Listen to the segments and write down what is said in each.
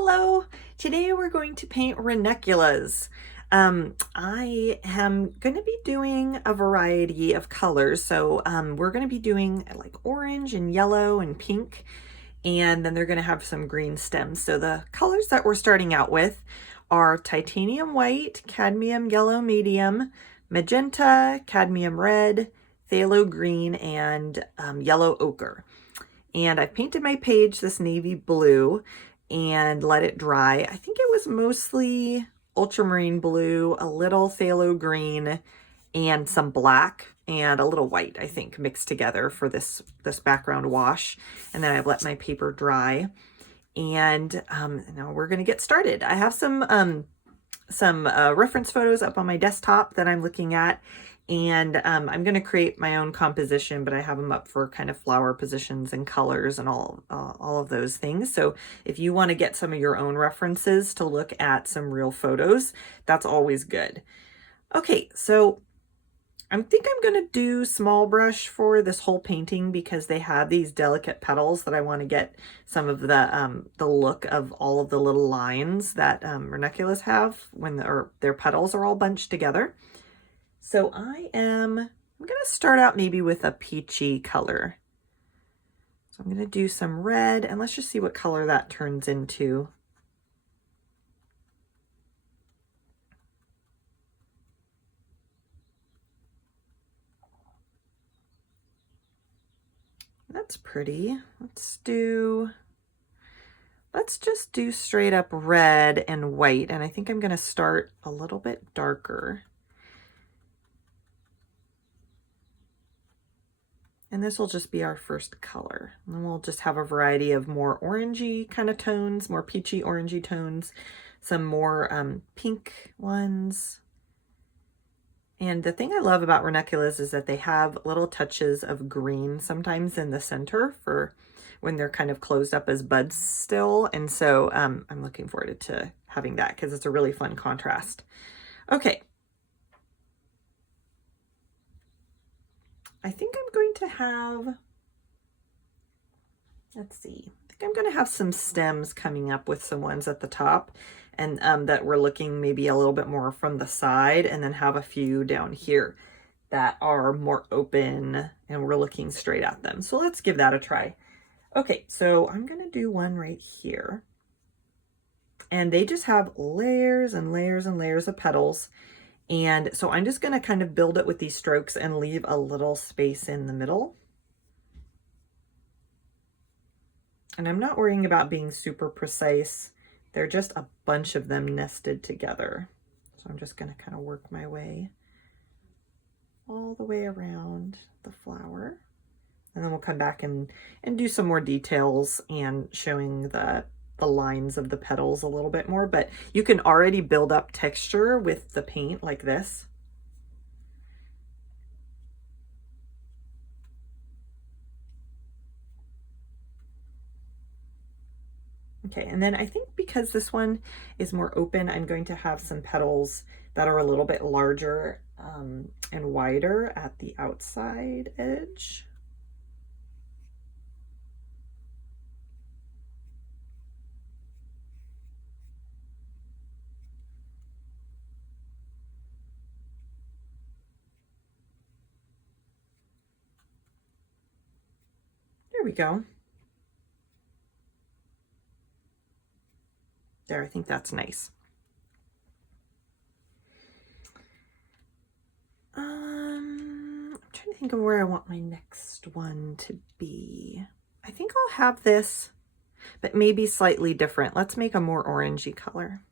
Hello, today we're going to paint ranunculus. I am going to be doing a variety of colors. So we're going to be doing like orange and yellow and pink, and then they're going to have some green stems. So the colors that we're starting out with are titanium white, cadmium yellow medium, magenta, cadmium red, phthalo green, and yellow ochre. And I've painted my page this navy blue and let it dry. I think it was mostly ultramarine blue, a little phthalo green, and some black and a little white, I think, mixed together for this background wash. And then I've let my paper dry. And now we're going to get started. I have some reference photos up on my desktop that I'm looking at. And I'm going to create my own composition, but I have them up for kind of flower positions and colors and all of those things. So if you want to get some of your own references to look at some real photos, that's always good. Okay, so I think I'm going to do small brush for this whole painting because they have these delicate petals that I want to get some of the look of all of the little lines that ranunculus have when their petals are all bunched together. So I'm going to start out maybe with a peachy color. So I'm going to do some red, and let's just see what color that turns into. That's pretty. Let's just do straight up red and white, and I think I'm going to start a little bit darker. And this will just be our first color. And we'll just have a variety of more orangey kind of tones, more peachy orangey tones, some more pink ones. And the thing I love about ranunculus is that they have little touches of green sometimes in the center for when they're kind of closed up as buds still. And so I'm looking forward to having that because it's a really fun contrast. Okay. I think I'm going to have, let's see, I think I'm going to have some stems coming up with some ones at the top, and that we're looking maybe a little bit more from the side, and then have a few down here that are more open and we're looking straight at them. So let's give that a try. Okay, so I'm going to do one right here. And they just have layers and layers and layers of petals. And so I'm just going to kind of build it with these strokes and leave a little space in the middle. And I'm not worrying about being super precise. They're just a bunch of them nested together. So I'm just going to kind of work my way all the way around the flower. And then we'll come back and do some more details and showing the lines of the petals a little bit more, but you can already build up texture with the paint like this. Okay, and then I think because this one is more open, I'm going to have some petals that are a little bit larger and wider at the outside edge. There we go. There, I think that's nice. I'm trying to think of where I want my next one to be. I think I'll have this, but maybe slightly different. Let's make a more orangey color.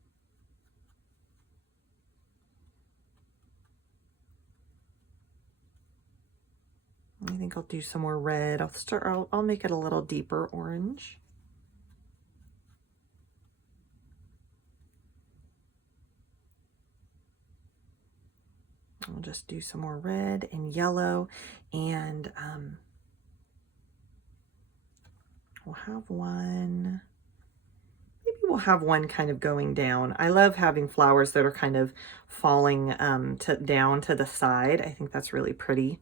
I think I'll do some more red. I'll make it a little deeper orange. I'll just do some more red and yellow, and we'll have one, maybe we'll have one kind of going down. I love having flowers that are kind of falling down to the side. I think that's really pretty,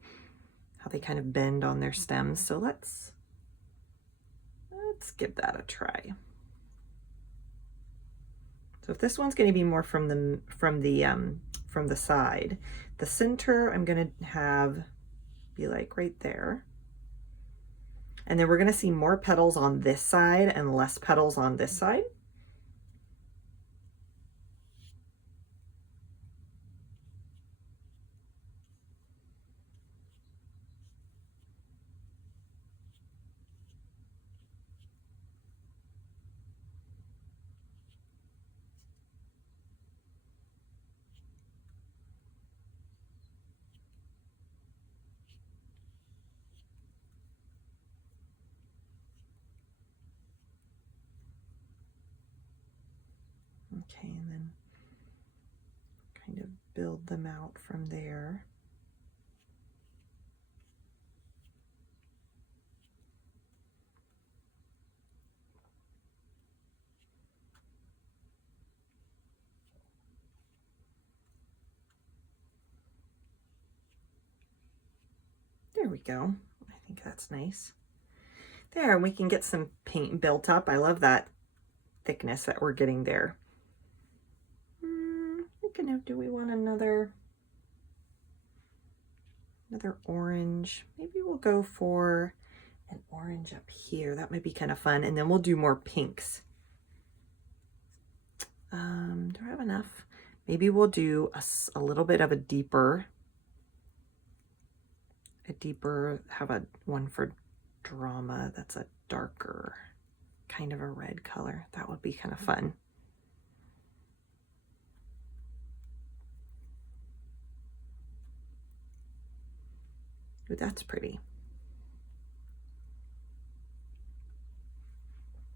how they kind of bend on their stems. So let's give that a try. So if this one's going to be more from the side, the center I'm going to have be like right there. And then we're going to see more petals on this side and less petals on this side. Okay, and then kind of build them out from there. There we go. I think that's nice. There, we can get some paint built up. I love that thickness that we're getting there. Thinking of, do we want another orange? Maybe we'll go for an orange up here. That might be kind of fun. And then we'll do more pinks. Do I have enough? Maybe we'll do a little bit of a deeper, have a one for drama that's a darker kind of a red color. That would be kind of fun. Ooh, that's pretty.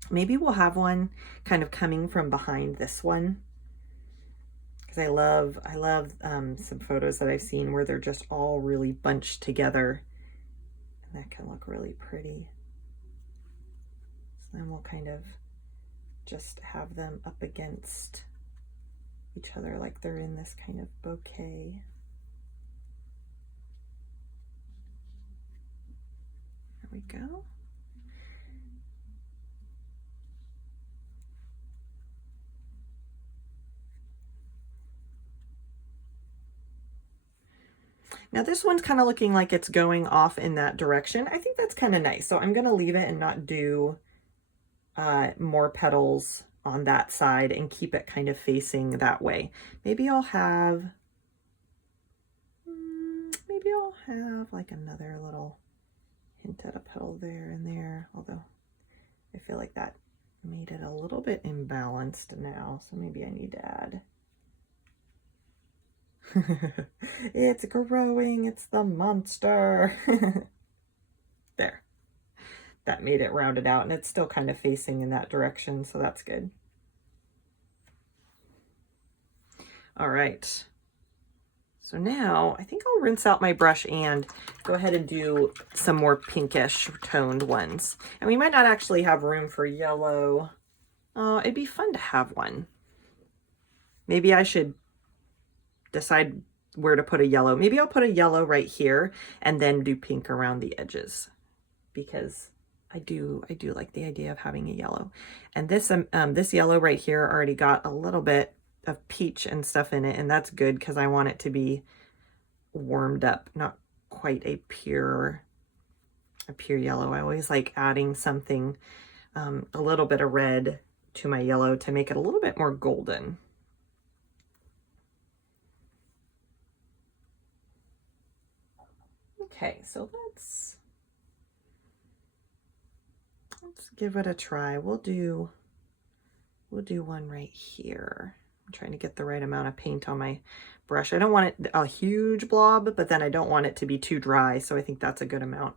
Maybe we'll have one kind of coming from behind this one, because I love some photos that I've seen where they're just all really bunched together, and that can look really pretty. So then we'll kind of just have them up against each other like they're in this kind of bouquet. There we go. Now this one's kind of looking like it's going off in that direction. I think that's kind of nice. So I'm going to leave it and not do more petals on that side and keep it kind of facing that way. Maybe I'll have like another little hint at a petal there and there, although I feel like that made it a little bit imbalanced now, so maybe I need to add. It's growing, it's the monster. There, that made it rounded out, and it's still kind of facing in that direction, so that's good. All right, so now I think I'll rinse out my brush and go ahead and do some more pinkish toned ones. And we might not actually have room for yellow. Oh, it'd be fun to have one. Maybe I should decide where to put a yellow. Maybe I'll put a yellow right here and then do pink around the edges, because I do like the idea of having a yellow. And this this yellow right here already got a little bit of peach and stuff in it, and that's good because I want it to be warmed up, not quite a pure yellow. I always like adding something, a little bit of red to my yellow to make it a little bit more golden. Okay, so let's give it a try. We'll do one right here. I'm trying to get the right amount of paint on my brush. I don't want it a huge blob, but then I don't want it to be too dry, so I think that's a good amount.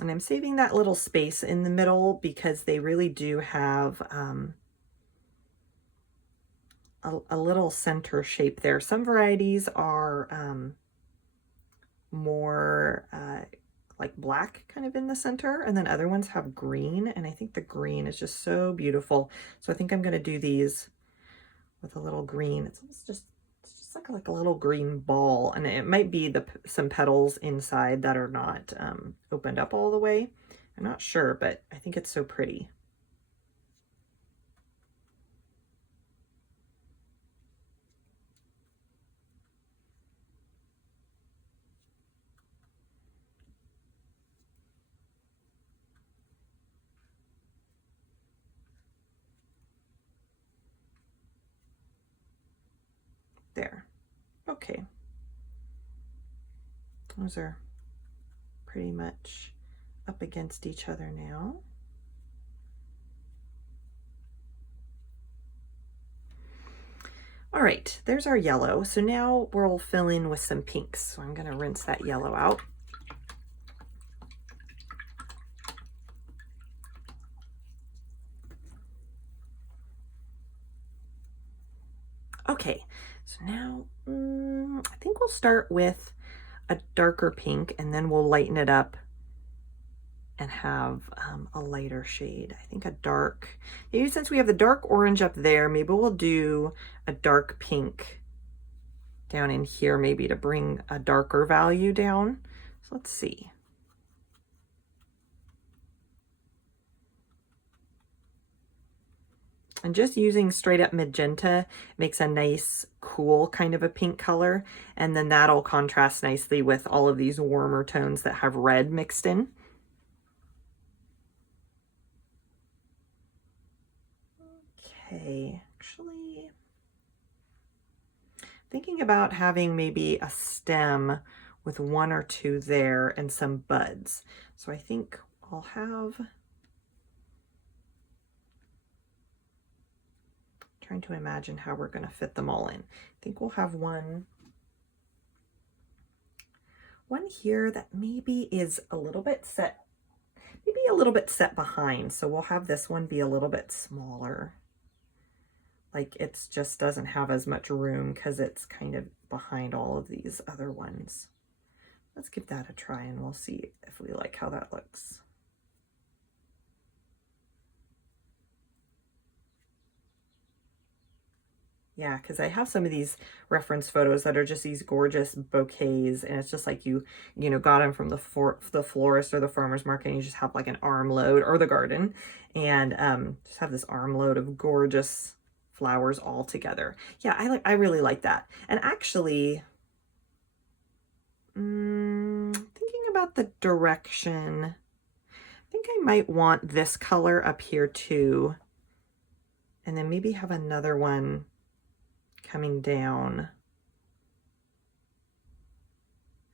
And I'm saving that little space in the middle because they really do have a little center shape there. Some varieties are more like black kind of in the center, and then other ones have green, and I think the green is just so beautiful. So I think I'm going to do these with a little green. It's just like look like a little green ball, and it might be some petals inside that are not opened up all the way. I'm not sure, but I think it's so pretty. There. Okay. Those are pretty much up against each other now. All right, there's our yellow. So now we'll fill in with some pinks. So I'm going to rinse that yellow out. Okay, so now I think we'll start with a darker pink, and then we'll lighten it up and have a lighter shade. I think a dark, maybe since we have the dark orange up there, maybe we'll do a dark pink down in here, maybe to bring a darker value down. So let's see. And just using straight up magenta makes a nice, cool kind of a pink color. And then that'll contrast nicely with all of these warmer tones that have red mixed in. Okay, actually, thinking about having maybe a stem with one or two there and some buds. So I think I'll have, trying to imagine how we're going to fit them all in. I think we'll have one here that maybe is a little bit set, maybe a little bit set behind. So we'll have this one be a little bit smaller. Like it just doesn't have as much room because it's kind of behind all of these other ones. Let's give that a try and we'll see if we like how that looks. Yeah, because I have some of these reference photos that are just these gorgeous bouquets, and it's just like you know, got them from the florist or the farmer's market, and you just have like an armload, or the garden, and just have this armload of gorgeous flowers all together. Yeah, I really like that. And actually, thinking about the direction, I think I might want this color up here too, and then maybe have another one coming down,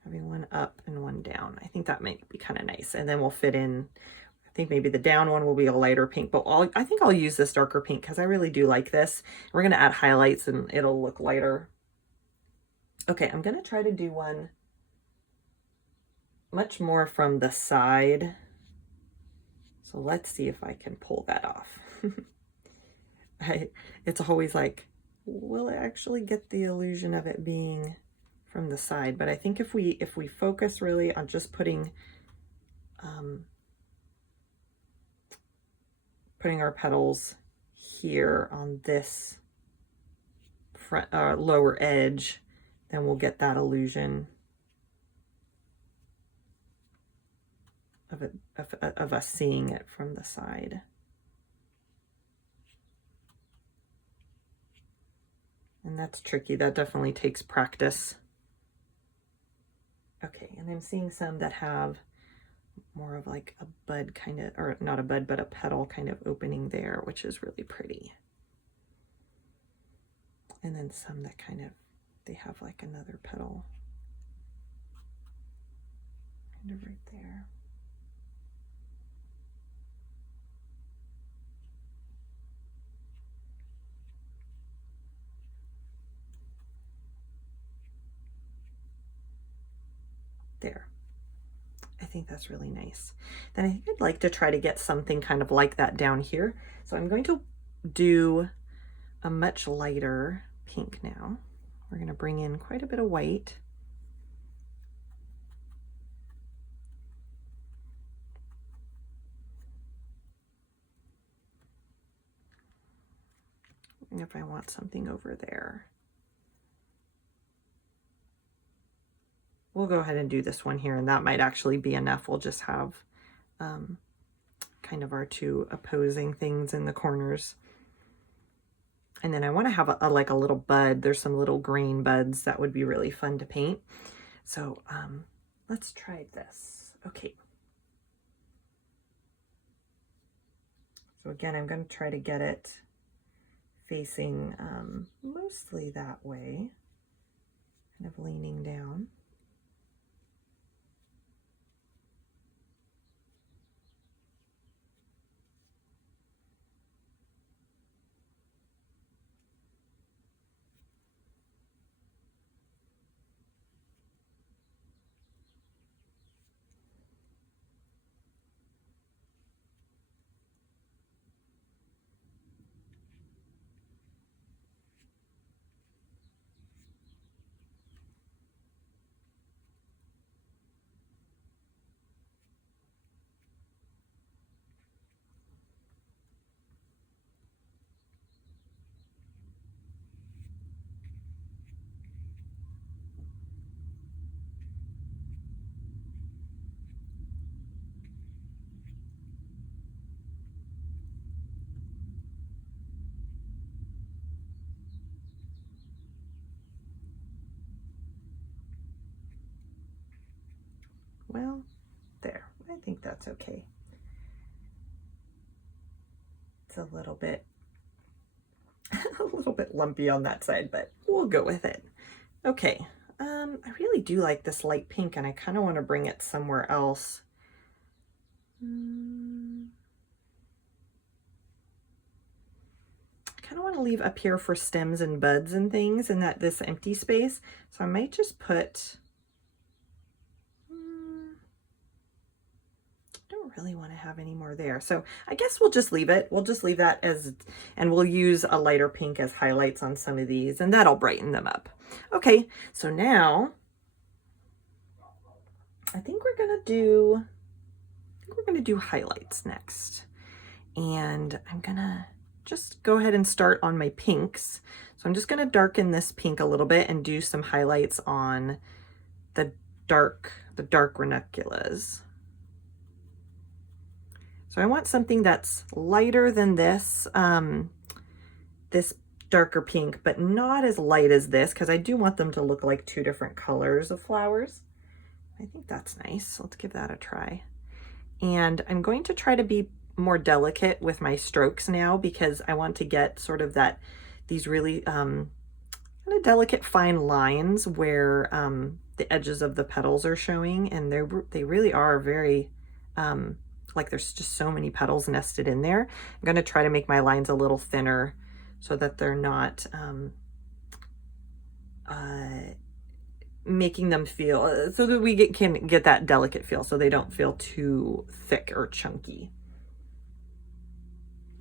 having one up and one down. I think that might be kind of nice. And then we'll fit in, I think maybe the down one will be a lighter pink, but I think I'll use this darker pink because I really do like this. We're going to add highlights and it'll look lighter. Okay, I'm going to try to do one much more from the side. So let's see if I can pull that off. It's always like, will it actually get the illusion of it being from the side? But I think if we focus really on just putting our petals here on this front lower edge, then we'll get that illusion of us seeing it from the side. And that's tricky. That definitely takes practice. Okay, and I'm seeing some that have more of like a bud kind of, or not a bud, but a petal kind of opening there, which is really pretty. And then some that kind of, they have like another petal kind of right there. There. I think that's really nice. Then I think I'd like to try to get something kind of like that down here. So I'm going to do a much lighter pink now. We're going to bring in quite a bit of white. And if I want something over there. we'll go ahead and do this one here, and that might actually be enough. We'll just have kind of our two opposing things in the corners. And then I want to have like a little bud. There's some little green buds that would be really fun to paint. So let's try this. Okay. So again, I'm going to try to get it facing mostly that way, kind of leaning down. Well, there, I think that's okay. It's a little bit lumpy on that side, but we'll go with it. Okay, I really do like this light pink, and I kind of want to bring it somewhere else. I kind of want to leave up here for stems and buds and things, and this empty space. So I might just put, don't really want to have any more there. So I guess we'll just leave it. We'll just leave that as, and we'll use a lighter pink as highlights on some of these, and that'll brighten them up. Okay, so now I think we're gonna do highlights next. And I'm gonna just go ahead and start on my pinks. So I'm just gonna darken this pink a little bit and do some highlights on the dark ranunculus. So I want something that's lighter than this, this darker pink, but not as light as this, because I do want them to look like two different colors of flowers. I think that's nice. Let's give that a try. And I'm going to try to be more delicate with my strokes now, because I want to get sort of these really kind of delicate fine lines where the edges of the petals are showing, and they really are very like there's just so many petals nested in there. I'm going to try to make my lines a little thinner so that they're not making them feel, so that we can get that delicate feel, so they don't feel too thick or chunky.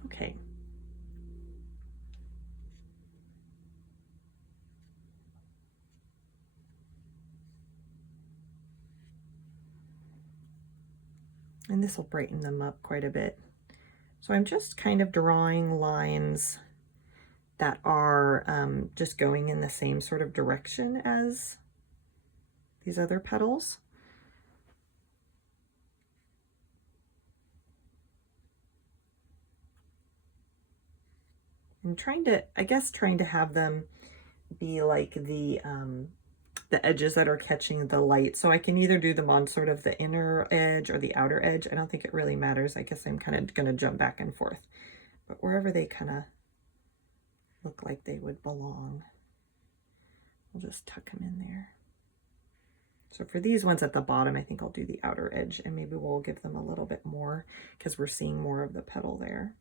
Okay. And this will brighten them up quite a bit. So I'm just kind of drawing lines that are just going in the same sort of direction as these other petals. I'm trying to have them be like the edges that are catching the light. So I can either do them on sort of the inner edge or the outer edge. I don't think it really matters. I guess I'm kind of going to jump back and forth. But wherever they kind of look like they would belong, we'll just tuck them in there. So for these ones at the bottom, I think I'll do the outer edge, and maybe we'll give them a little bit more because we're seeing more of the petal there.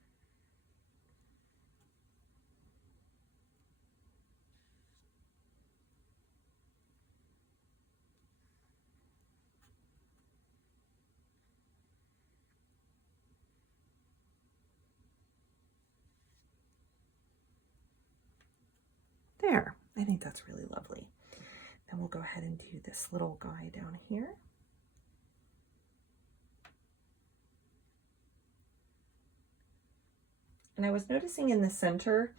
There, I think that's really lovely. Then we'll go ahead and do this little guy down here. And I was noticing in the center,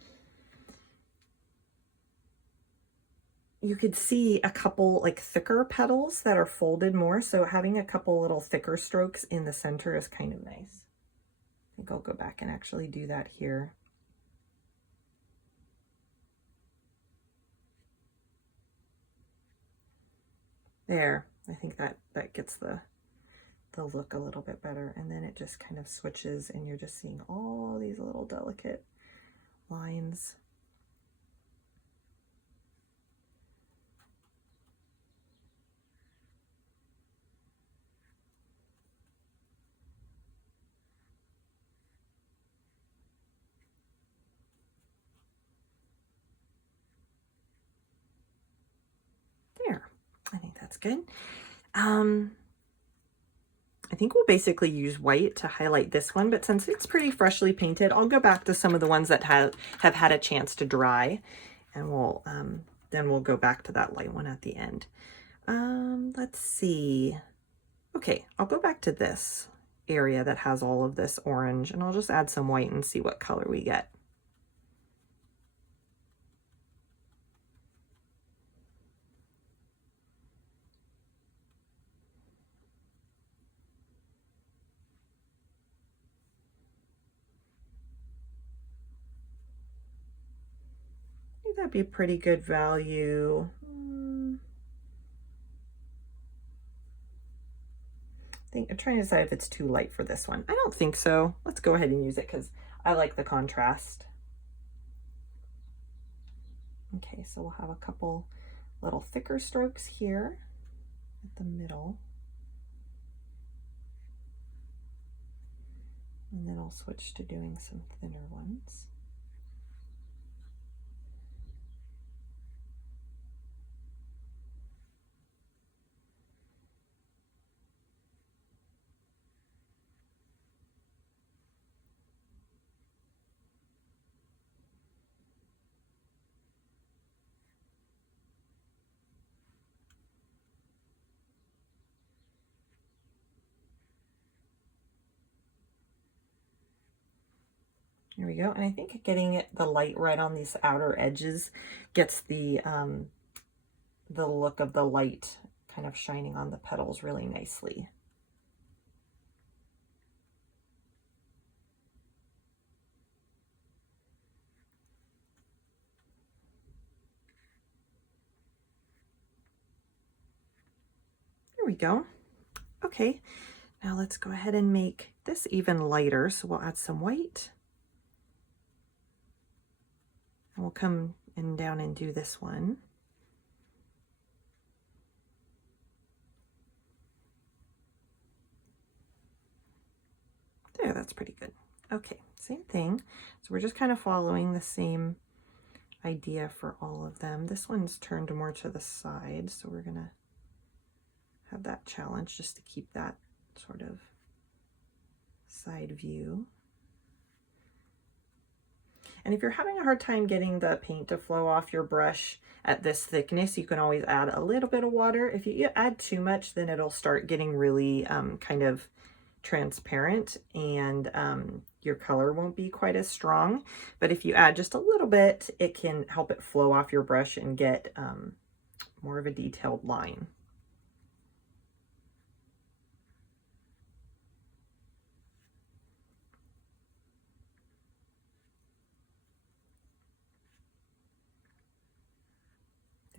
you could see a couple like thicker petals that are folded more. So having a couple little thicker strokes in the center is kind of nice. I think I'll go back and actually do that here. There, I think that gets the look a little bit better. And then it just kind of switches and you're just seeing all these little delicate lines. There, I think that's good. I think we'll basically use white to highlight this one, but since it's pretty freshly painted, I'll go back to some of the ones that have had a chance to dry, and we'll then we'll go back to that light one at the end. Let's see. Okay, I'll go back to this area that has all of this orange, and I'll just add some white and see what color we get. That'd be a pretty good value. I'm trying to decide if it's too light for this one. I don't think so. Let's go ahead and use it because I like the contrast. Okay, so we'll have a couple little thicker strokes here at the middle. And then I'll switch to doing some thinner ones. There we go. And I think getting the light right on these outer edges gets the look of the light kind of shining on the petals really nicely. There we go. Okay, now let's go ahead and make this even lighter. So we'll add some white. And we'll come in down and do this one. There, that's pretty good. Okay, same thing. So we're just kind of following the same idea for all of them. This one's turned more to the side, so we're gonna have that challenge just to keep that sort of side view. And if you're having a hard time getting the paint to flow off your brush at this thickness, you can always add a little bit of water. If you add too much, then it'll start getting really kind of transparent, and your color won't be quite as strong. But if you add just a little bit, it can help it flow off your brush and get more of a detailed line.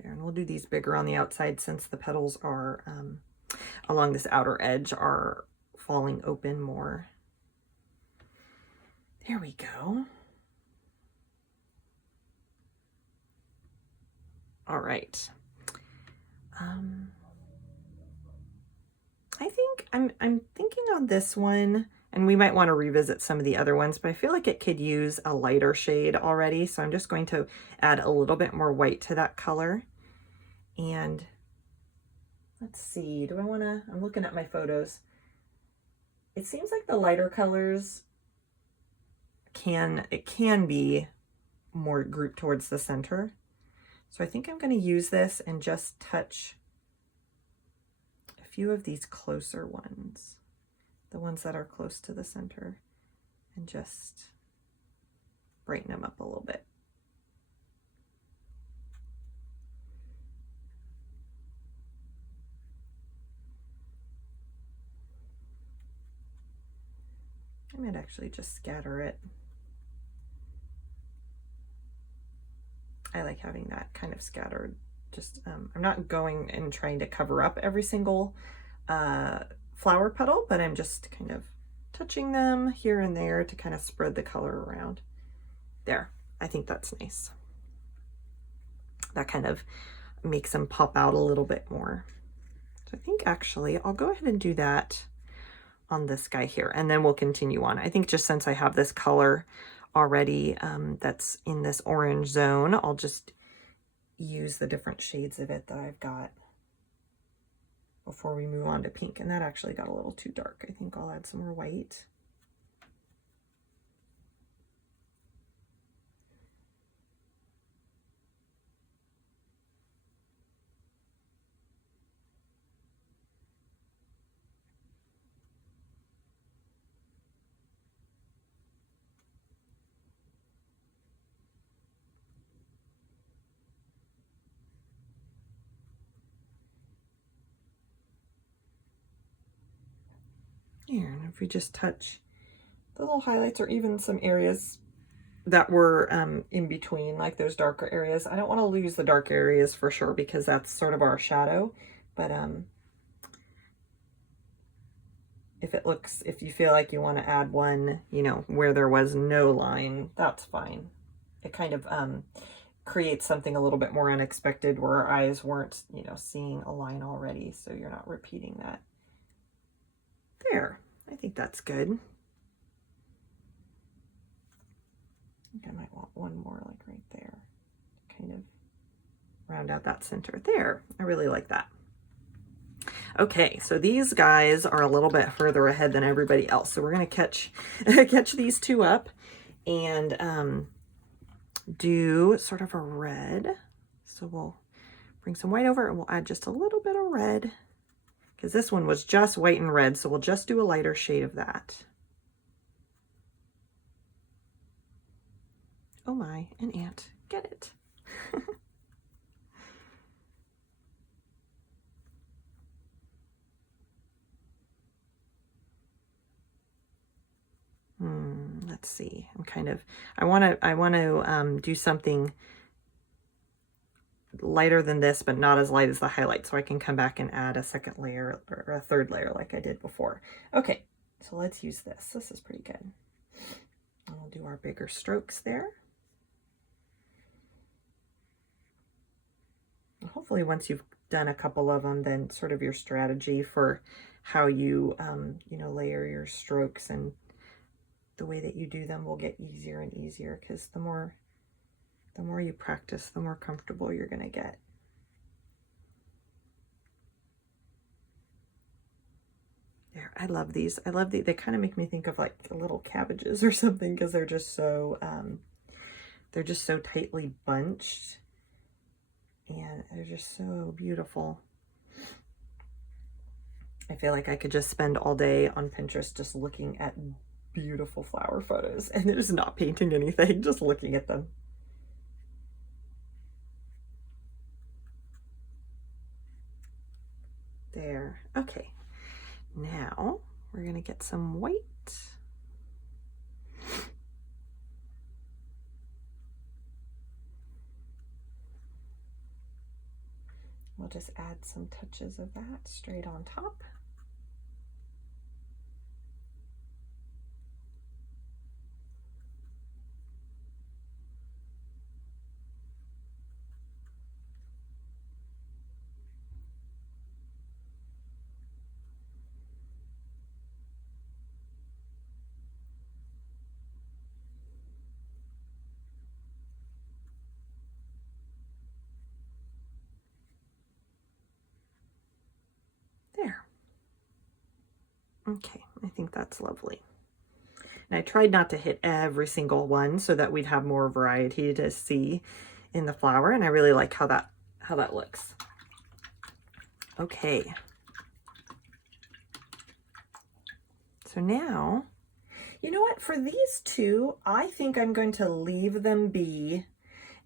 There, and we'll do these bigger on the outside since the petals are along this outer edge are falling open more. There we go. All right. I think I'm thinking on this one, and we might want to revisit some of the other ones, but I feel like it could use a lighter shade already. So I'm just going to add a little bit more white to that color. And let's see, do I want to, I'm looking at my photos. It seems like the lighter colors can be more grouped towards the center. So I think I'm going to use this and just touch a few of these closer ones, the ones that are close to the center, and just brighten them up a little bit. I might actually just scatter it. I like having that kind of scattered. Just, I'm not going and trying to cover up every single flower petal, but I'm just kind of touching them here and there to kind of spread the color around. There, I think that's nice. That kind of makes them pop out a little bit more. So I think actually I'll go ahead and do that on this guy here, and then we'll continue on. I think just since I have this color already that's in this orange zone, I'll just use the different shades of it that I've got before we move on to pink. And that actually got a little too dark. I think I'll add some more white. Here, and if we just touch the little highlights or even some areas that were in between, like those darker areas. I don't want to lose the dark areas for sure because that's sort of our shadow, but if you feel like you want to add one, you know, where there was no line, that's fine. It kind of creates something a little bit more unexpected where our eyes weren't, you know, seeing a line already, so you're not repeating that. There, I think that's good. I think I might want one more like right there, kind of round out that center there. I really like that. Okay, so these guys are a little bit further ahead than everybody else. So we're gonna catch these two up and do sort of a red. So we'll bring some white over and we'll add just a little bit of red because this one was just white and red. So we'll just do a lighter shade of that. Oh my, an ant, get it. Let's see, I want to do something lighter than this, but not as light as the highlight, so I can come back and add a second layer or a third layer like I did before. Okay, so let's use this. This is pretty good. And we'll do our bigger strokes there. Hopefully once you've done a couple of them, then sort of your strategy for how you, you know, layer your strokes and the way that you do them will get easier and easier, because the more you practice, the more comfortable you're going to get. There, I love these. I love they kind of make me think of like little cabbages or something, because they're just so tightly bunched. And they're just so beautiful. I feel like I could just spend all day on Pinterest just looking at beautiful flower photos and just not painting anything, just looking at them. There. Okay. Now we're going to get some white. We'll just add some touches of that straight on top. There. Okay, I think that's lovely. And I tried not to hit every single one so that we'd have more variety to see in the flower, and I really like how that looks. Okay. So now, you know what? For these two, I think I'm going to leave them be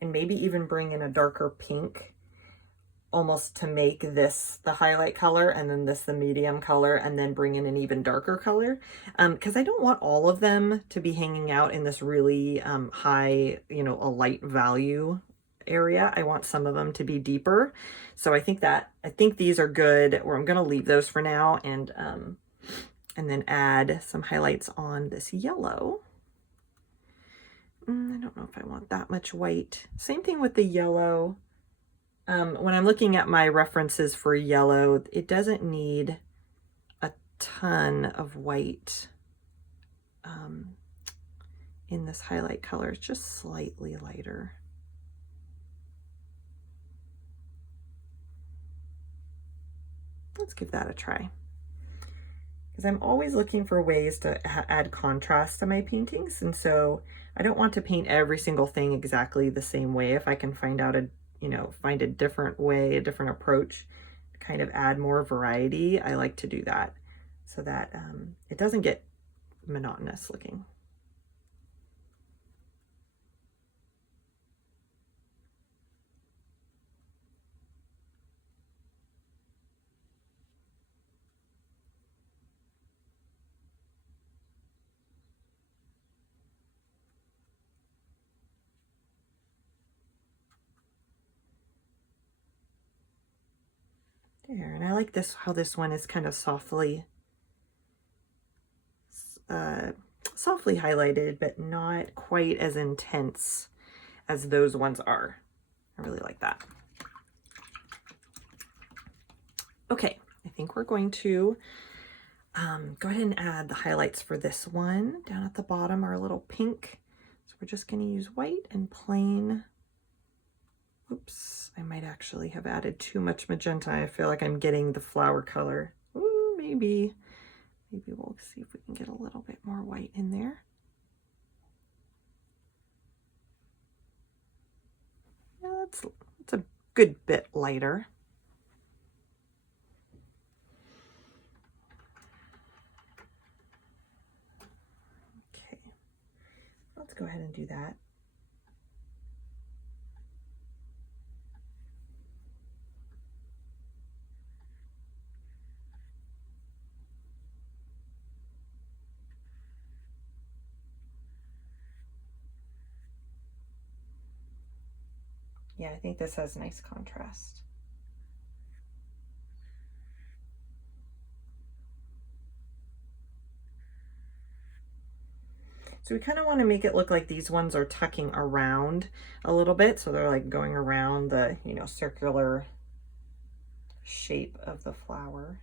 and maybe even bring in a darker pink almost to make this the highlight color and then this the medium color and then bring in an even darker color. Because I don't want all of them to be hanging out in this really high, you know, a light value area. I want some of them to be deeper. So I think these are good, or I'm going to leave those for now and then add some highlights on this yellow. I don't know if I want that much white. Same thing with the yellow. When I'm looking at my references for yellow, it doesn't need a ton of white in this highlight color. It's just slightly lighter. Let's give that a try. Because I'm always looking for ways to add contrast to my paintings, and so I don't want to paint every single thing exactly the same way. If I can find out find a different way, a different approach, to kind of add more variety, I like to do that so that it doesn't get monotonous looking. There, and I like this, how this one is kind of softly highlighted, but not quite as intense as those ones are. I really like that. Okay, I think we're going to go ahead and add the highlights for this one. Down at the bottom are a little pink. So we're just going to use white and plain. Oops, I might actually have added too much magenta. I feel like I'm getting the flower color. Ooh, maybe we'll see if we can get a little bit more white in there. Yeah, it's a good bit lighter. Okay, let's go ahead and do that. Yeah, I think this has nice contrast. So we kind of want to make it look like these ones are tucking around a little bit. So they're like going around the, circular shape of the flower.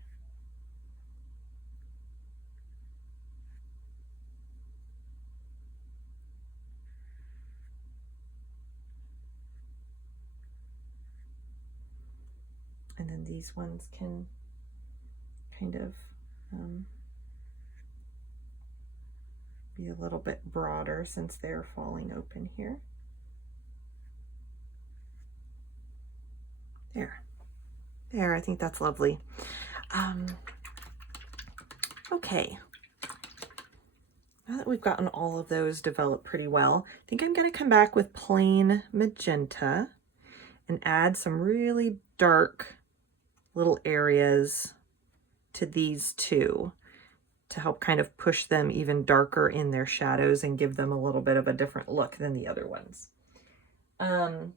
And then these ones can kind of be a little bit broader since they're falling open here. There, I think that's lovely. Okay. Now that we've gotten all of those developed pretty well, I think I'm going to come back with plain magenta and add some really dark little areas to these two to help kind of push them even darker in their shadows and give them a little bit of a different look than the other ones. I'm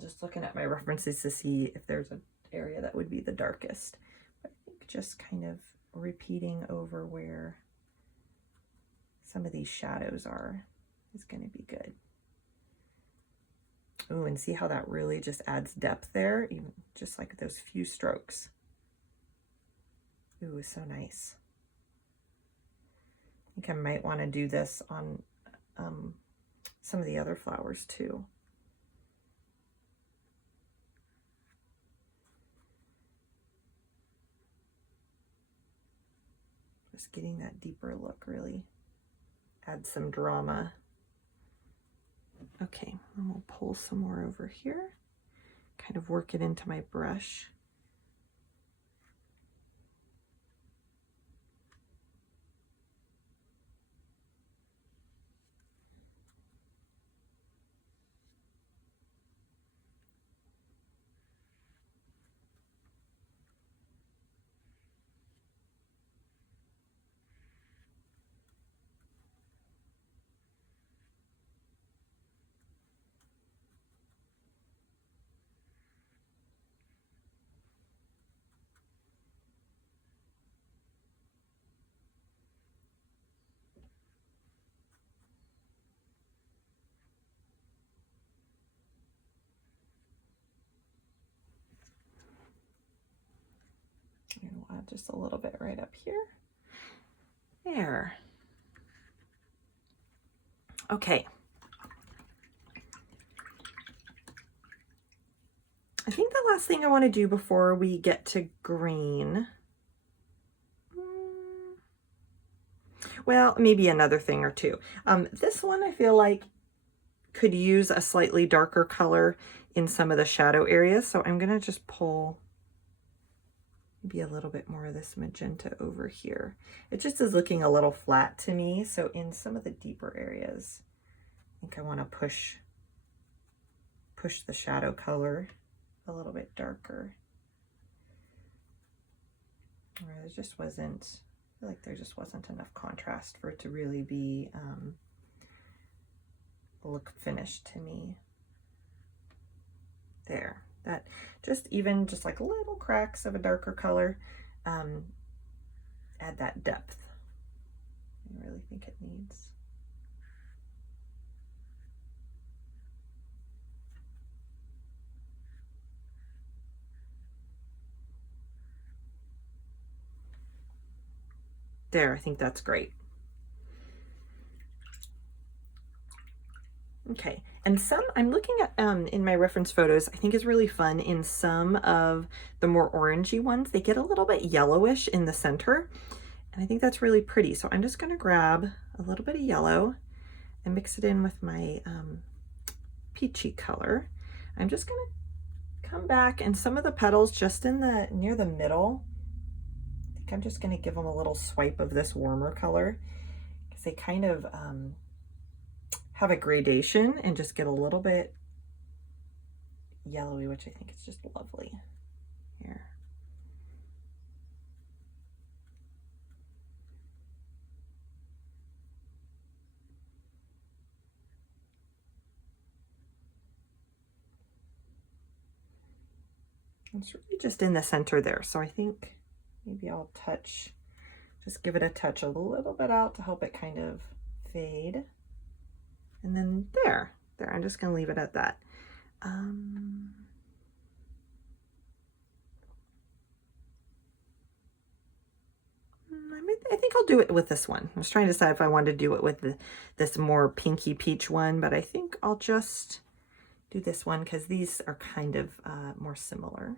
just looking at my references to see if there's an area that would be the darkest. But I think just kind of repeating over where some of these shadows are is going to be good. Oh, and see how that really just adds depth there, even just like those few strokes. Ooh, so nice. I think I might want to do this on some of the other flowers too. Just getting that deeper look really adds some drama. Okay, and we'll pull some more over here, kind of work it into my brush. And we'll add just a little bit right up here. There. Okay. I think the last thing I want to do before we get to green, well, maybe another thing or two. This one I feel like could use a slightly darker color in some of the shadow areas. So I'm going to just pull maybe a little bit more of this magenta over here. It just is looking a little flat to me. So in some of the deeper areas, I think I want to push the shadow color a little bit darker. Where there just wasn't, I feel like there just wasn't enough contrast for it to really be look finished to me. There, that just even just like little cracks of a darker color add that depth I really think it needs. There, I think that's great. Okay, and some, I'm looking at in my reference photos, I think is really fun in some of the more orangey ones, they get a little bit yellowish in the center, and I think that's really pretty. So I'm just gonna grab a little bit of yellow and mix it in with my peachy color. I'm just gonna come back, and some of the petals just in the, near the middle, I think I'm just gonna give them a little swipe of this warmer color, because they kind of, have a gradation and just get a little bit yellowy, which I think is just lovely here. It's really just in the center there. So I think maybe I'll touch, just give it a touch a little bit out to help it kind of fade. And then there, I'm just gonna leave it at that. I think I'll do it with this one. I was trying to decide if I wanted to do it with this more pinky peach one, but I think I'll just do this one because these are kind of more similar.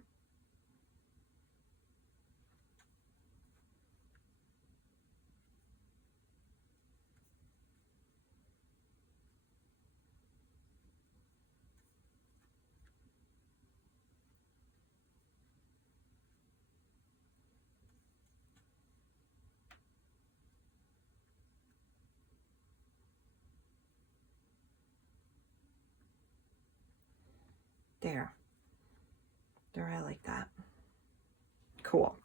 There, I like that. Cool.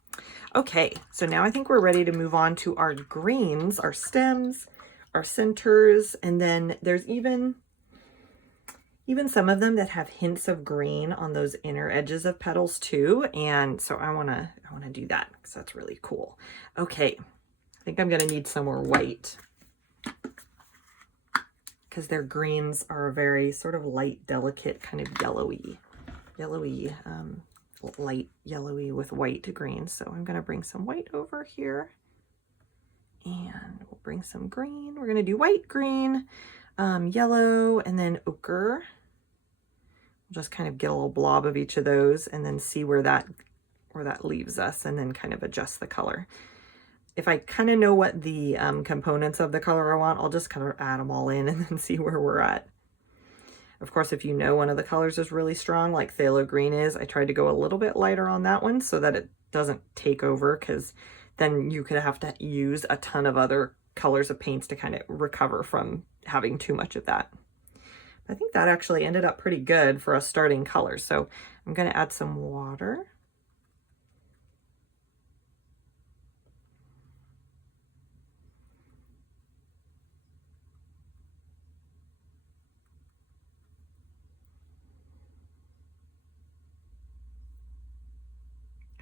Okay, so now I think we're ready to move on to our greens, our stems, our centers, and then there's even some of them that have hints of green on those inner edges of petals too. And so I wanna do that because that's really cool. Okay, I think I'm gonna need some more white because their greens are a very sort of light, delicate, kind of yellowy, light yellowy with white greens. So I'm going to bring some white over here and we'll bring some green. We're going to do white, green, yellow, and then ochre. We'll just kind of get a little blob of each of those and then see where that leaves us, and then kind of adjust the color. If I kind of know what the components of the color I want, I'll just kind of add them all in and then see where we're at. Of course, if you know one of the colors is really strong, like Phthalo Green is, I tried to go a little bit lighter on that one so that it doesn't take over, because then you could have to use a ton of other colors of paints to kind of recover from having too much of that. I think that actually ended up pretty good for us starting colors. So I'm going to add some water.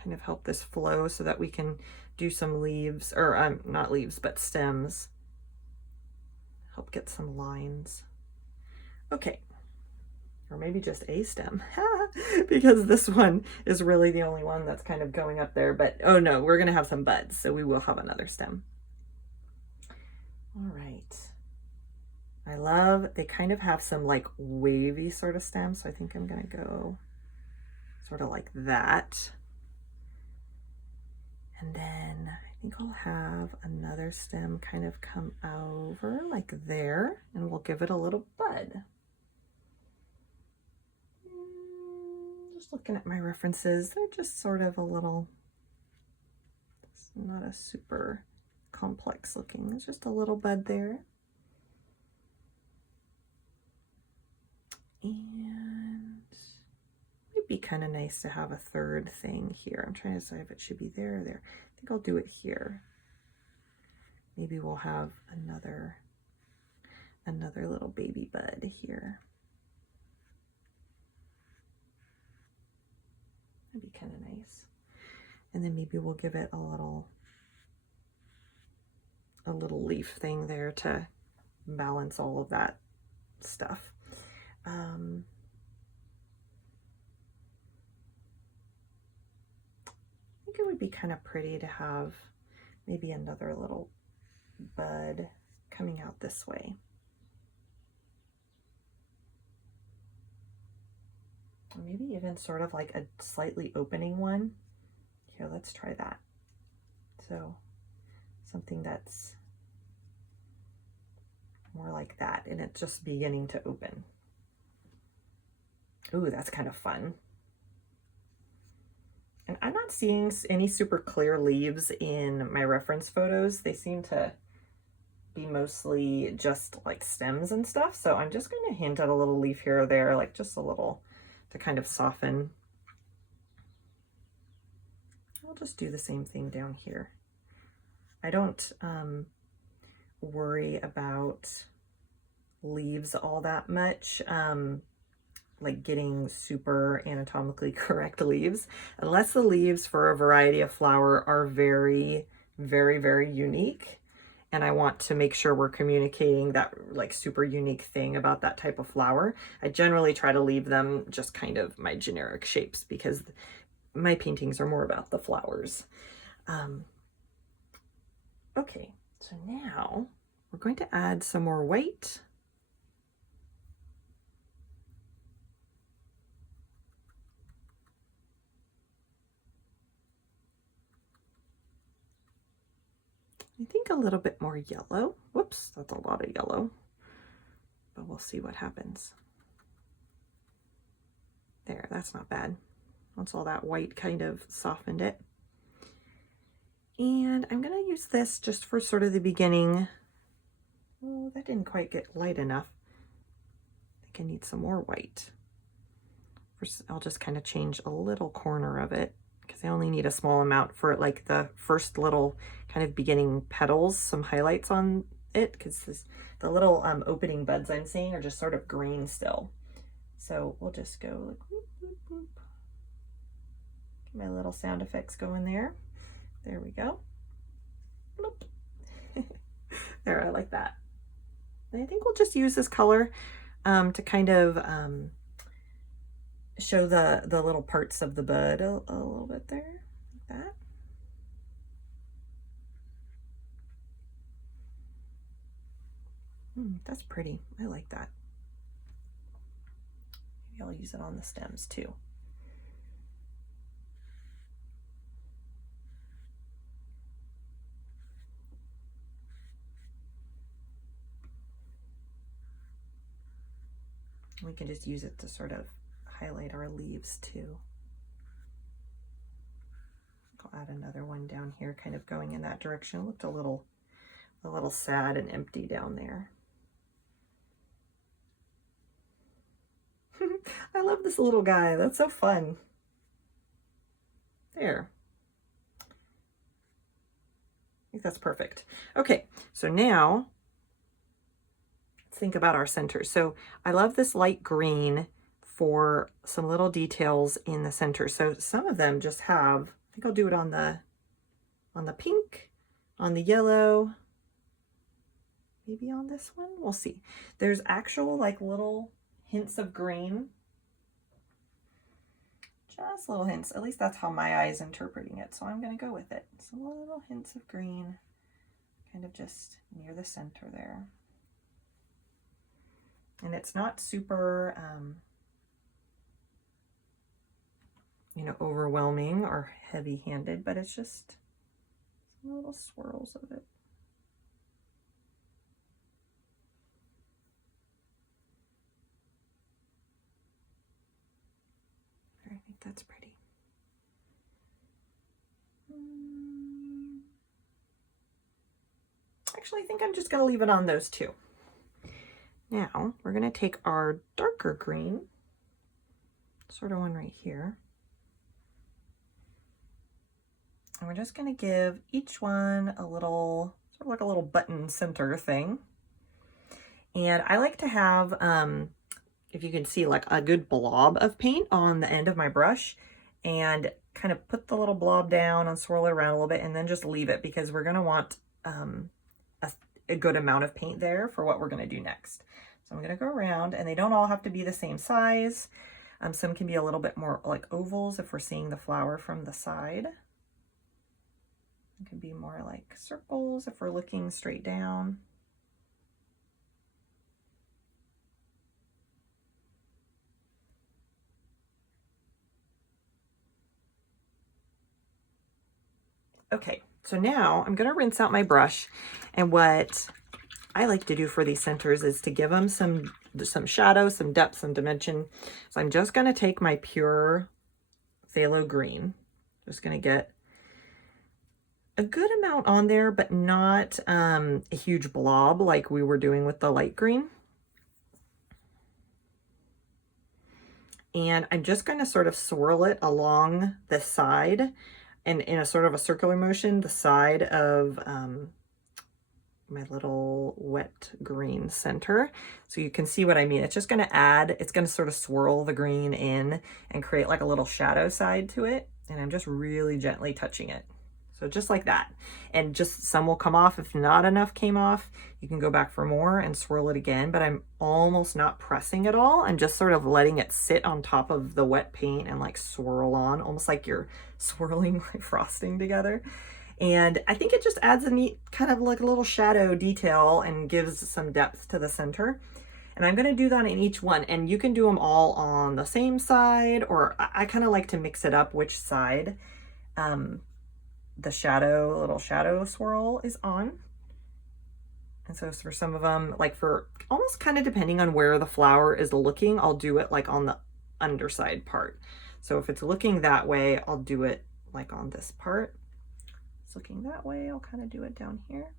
Kind of help this flow so that we can do some leaves, or not leaves, but stems. Help get some lines. Okay, or maybe just a stem, because this one is really the only one that's kind of going up there. But oh no, we're gonna have some buds, so we will have another stem. All right. I love, they kind of have some like wavy sort of stems, so I think I'm gonna go sort of like that. And then I think I'll have another stem kind of come over like there, and we'll give it a little bud. Just looking at my references, they're just sort of a little, it's not a super complex looking, it's just a little bud there. And it'd be kind of nice to have a third thing here. I'm trying to decide if it should be there or there. I think I'll do it here. Maybe we'll have another little baby bud here. That'd be kind of nice. And then maybe we'll give it a little leaf thing there to balance all of that stuff. I think it would be kind of pretty to have maybe another little bud coming out this way. Or maybe even sort of like a slightly opening one. Here, let's try that. So something that's more like that, and it's just beginning to open. Ooh, that's kind of fun. And I'm not seeing any super clear leaves in my reference photos. They seem to be mostly just like stems and stuff. So I'm just going to hint at a little leaf here or there, like just a little to kind of soften. I'll just do the same thing down here. I don't worry about leaves all that much. Like getting super anatomically correct leaves, unless the leaves for a variety of flower are very, very, very unique. And I want to make sure we're communicating that like super unique thing about that type of flower. I generally try to leave them just kind of my generic shapes because my paintings are more about the flowers. Okay, so now we're going to add some more white. I think a little bit more yellow. Whoops, that's a lot of yellow, but we'll see what happens. There, that's not bad. Once all that white kind of softened it. And I'm gonna use this just for sort of the beginning. Oh, that didn't quite get light enough. I think I need some more white. First, I'll just kind of change a little corner of it because I only need a small amount for like the first little kind of beginning petals, some highlights on it, because the little opening buds I'm seeing are just sort of green still. So we'll just go like whoop, whoop, whoop. Get my little sound effects going there. There we go. There, I like that. And I think we'll just use this color to kind of show the little parts of the bud a little bit there, like that. That's pretty. I like that. Maybe I'll use it on the stems too. We can just use it to sort of highlight our leaves too. I'll add another one down here, kind of going in that direction. It looked a little sad and empty down there. I love this little guy. That's so fun. There. I think that's perfect. Okay, so now let's think about our centers. So I love this light green for some little details in the center. So some of them just have, I think I'll do it on the pink, on the yellow, maybe on this one. We'll see. There's actual like little hints of green Just little hints. At least that's how my eye is interpreting it. So I'm going to go with it. Some little hints of green, kind of just near the center there. And it's not super, you know, overwhelming or heavy-handed, but it's just some little swirls of it. I think that's pretty. Actually, I think I'm just going to leave it on those two. Now, we're going to take our darker green, sort of one right here, and we're just going to give each one a little, sort of like a little button center thing. And I like to have, if you can see, like a good blob of paint on the end of my brush, and kind of put the little blob down and swirl it around a little bit, and then just leave it, because we're going to want a good amount of paint there for what we're going to do next. So I'm going to go around, and they don't all have to be the same size. Some can be a little bit more like ovals if we're seeing the flower from the side. It can be more like circles if we're looking straight down. Okay, so now I'm going to rinse out my brush, and what I like to do for these centers is to give them some shadow, some depth, some dimension. So I'm just going to take my pure phthalo green, just going to get a good amount on there, but not a huge blob like we were doing with the light green. And I'm just going to sort of swirl it along the side, and in a sort of a circular motion, the side of my little wet green center. So you can see what I mean. It's just going to add, it's going to sort of swirl the green in and create like a little shadow side to it. And I'm just really gently touching it. So just like that. And just some will come off. If not enough came off, you can go back for more and swirl it again, but I'm almost not pressing at all. I'm just sort of letting it sit on top of the wet paint and like swirl on, almost like you're swirling like frosting together. And I think it just adds a neat kind of like a little shadow detail and gives some depth to the center. And I'm going to do that in each one, and you can do them all on the same side, or I kind of like to mix it up which side the little shadow swirl is on. And so for some of them, like for almost kind of depending on where the flower is looking, I'll do it like on the underside part. So if it's looking that way, I'll do it like on this part. It's looking that way, I'll kind of do it down here.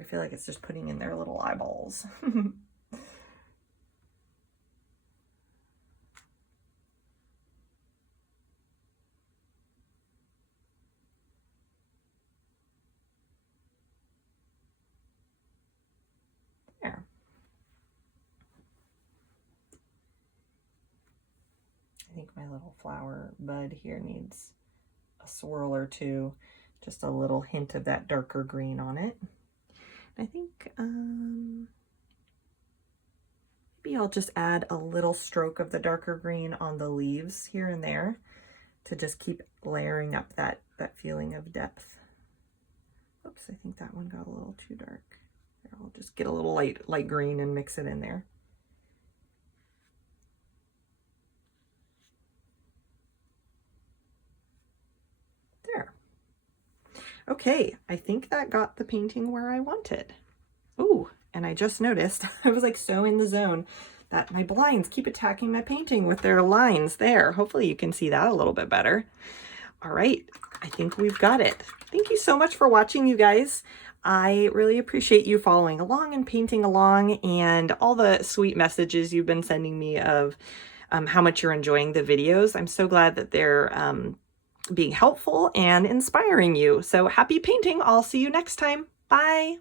I feel like it's just putting in their little eyeballs. There. I think my little flower bud here needs a swirl or two, just a little hint of that darker green on it. I think maybe I'll just add a little stroke of the darker green on the leaves here and there to just keep layering up that feeling of depth. Oops, I think that one got a little too dark. There, I'll just get a little light green and mix it in there. There. Okay, I think that got the painting where I wanted. Ooh, and I just noticed, I was like so in the zone that my blinds keep attacking my painting with their lines there. Hopefully you can see that a little bit better. All right, I think we've got it. Thank you so much for watching, you guys. I really appreciate you following along and painting along, and all the sweet messages you've been sending me of how much you're enjoying the videos. I'm so glad that they're being helpful and inspiring you. So happy painting. I'll see you next time. Bye.